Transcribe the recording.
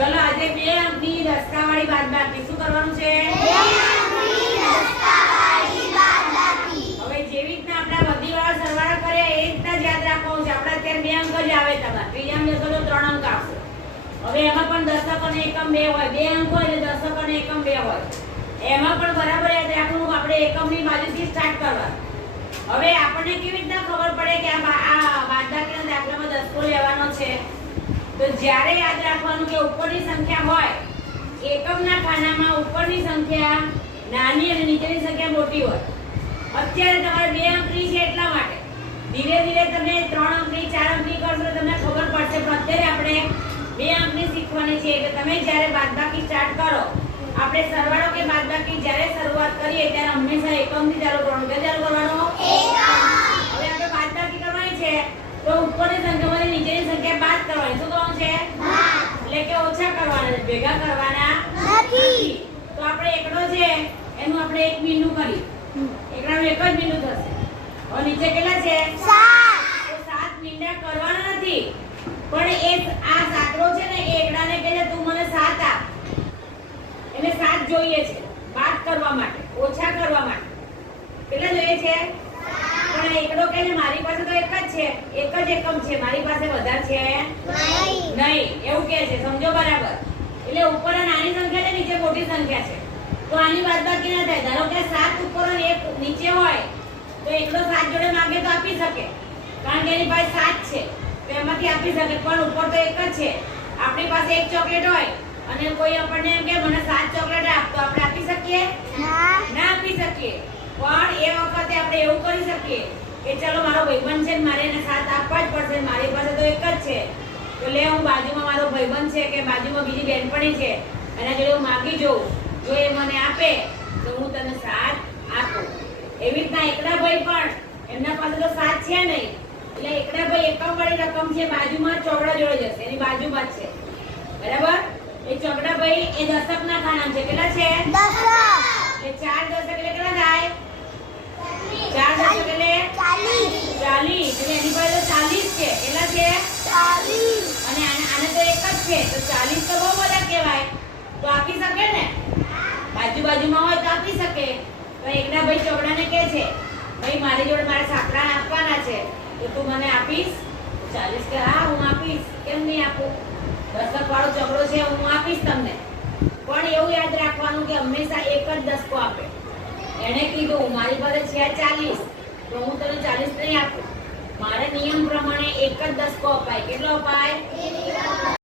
ચલો આજે 2 અંકની દસકાવાળી બાદબાકી શું કરવાનું છે? 2 અંકની દસકાવાળી બાદબાકી. હવે જેવી રીતના આપણા વધીવાળા સરવાળા કર્યા એ રીતના જ યાદ રાખવાનું છે. આપણા અત્યારે 2 અંક જ આવે તમારા. ત્રીજામાં જશો તો 3 અંક આવશે. હવે એમાં પણ દશક અને એકમ 2 હોય. 2 અંક હોય એટલે દશક અને એકમ 2 હોય. એમાં પણ બરાબર યાદ રાખવાનું. આપણે એકમની બાજુથી સ્ટાર્ટ કરવાનું. હવે આપણને કેવી રીતના ખબર પડે કે આ બાદબાકીના દાખલામાં દસકો લેવાનો છે? તો જ્યારે યાદ રાખવાનું કે ઉપરની સંખ્યા હોય એકમના ખાનામાં ઉપરની સંખ્યા નાની અને નીચેની સંખ્યા મોટી હોય. અત્યારે તમારે 2 અંકની છે એટલા માટે ધીરે ધીરે તમે 3 અંકની 4 અંકની કરશો તો તમને ખબર પડશે. પણ અત્યારે આપણે 2 અંકની શીખવાની છે. એટલે તમે જ્યારે બાદબાકી સ્ટાર્ટ કરો, આપણે સરવાળો કે બાદબાકી જ્યારે શરૂઆત કરીએ ત્યારે હંમેશા એકમથી ચાલુ કરવાનું. કે ચાલુ કરવાનો એકમ. હવે આપણે બાદબાકી કરવાની છે તો ઉપરની સંખ્યામાંથી નીચેની સંખ્યા બાદ કરવાની. શું કરવાનું છે? એટલે કે ઓછા કરવાના છે, ભેગા કરવાના નથી. તો આપણે એકડો છે એનું આપણે 1 બિંદુ કરી. એકડાનું 1 જ બિંદુ થશે. હવે નીચે કેટલા છે? 7. તો 7 મીંડા કરવાના નથી. પણ એ આ સાતડો છે ને એ એકડાને કહે છે તું મને 7 આપ. એને 7 જોઈએ છે બાદ કરવા માટે, ઓછા કરવા માટે. કેટલા જોઈએ છે? પણ એકડો કહે છે મારી પાસે તો એક જ છે, એક જ એકમ છે, મારી પાસે વધારે છે નહીં, એવું કહે છે. સમજો બરાબર? એટલે ઉપર નાની સંખ્યા છે, નીચે મોટી સંખ્યા છે. તો આની બાદબાકી ના થાય. ધારો કે 7 ઉપર અને 1 નીચે હોય તો એકડો 7 જોડે માંગે તો આપી શકે, કારણ કે એની પાસે 7 છે તો એમાંથી આપી શકે. પણ ઉપર તો એક જ છે. આપણી પાસે એક ચોકલેટ હોય અને કોઈ આપણને એમ કે મને 7 ચોકલેટ આપ, તો આપણે આપી શકીએ? ના આપી શકીએ. પણ એ વખતે આપણે એવું કરી શકીએ કે ચલો મારો ભાઈબંધ છે, મારે એને 7 આપવા જ પડશે, મારી પાસે તો એક જ છે, તો લે હું બાજુમાં મારો ભાઈબંધ છે કે બાજુમાં બીજી બેનપણી છે એના જોડે હું માગી જોઉં, જો એ મને આપે તો હું તને 7 આપું. એવી રીતના એકડાભાઈ પણ એમના પાસે તો 7 છે નહીં, એટલે એકડાભાઈ એકમ વાળી રકમ છે બાજુમાં ચોકડા જોડે જશે, એની બાજુમાં જ છે. બરાબર? એ ચોકડાભાઈ એ દશકના ખાના છે. કેટલા છે? દશક. એટલે 4 દશક એટલે કેટલા થાય? 4 દશક એટલે 40. એટલે એની પાસે તો 40 છે. કેટલા છે? 40. અને આને તો એક જ છે તો 40 તો બહુ બધા કહેવાય. તો આપી શકે ને? બાજુમાં હોય તો આપી શકે. તો એકના ભાઈ ચોકડાને કહે છે ભાઈ મારી જોડે મારે સાપડા આપવાના છે તો તું મને આપીશ? 40 કે હા હું આપીશ. કેમ નહીં આપું? દશક વાળો ચોકડો છે હું આપીશ તમને. પણ એવું યાદ રાખવાનું કે હંમેશા એક જ દસકો આપે. એને કીધું મારી પાસે છે 40 તો હું તને 40 નહીં આપું. મારે નિયમ પ્રમાણે એક જ દસકો અપાય. કેટલો અપાય?